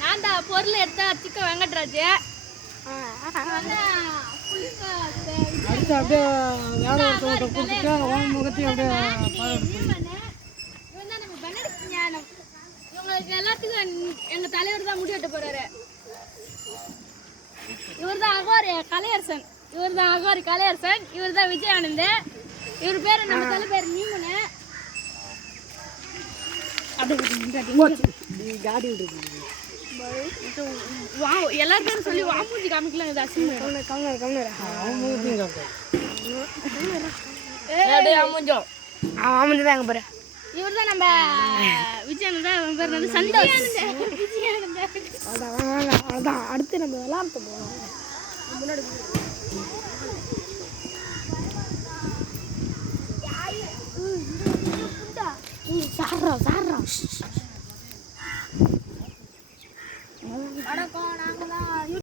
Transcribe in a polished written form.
நான் தான் பொருள் எடுத்தா சிக்க வெங்கட்ராஜ் அடுத்து அப்படியே வேற ஒருத்தவங்க கொடுத்துட்டு அவங்க முகத்தையும் அப்படியே இவங்களுக்கு எல்லாத்துக்கும் எங்க தலைவர் தான் முடி வெட்ட போறாரு. இவர் தான் அகோரி கலையரசன். இவர் தான் விஜயானந்த். இவர் பேரு நம்ம தலை பேர் நீமுனு. எல்லாரும் பேரும் சொல்லி வாமூஞ்சி காமிக்கலாம். இவர் தான் நம்ம விஜயானந்த். பேர் வந்து சந்தோஷ். அதான் அடுத்து நம்ம விளாட போகலாம். முன்னாடி சாடுறோம்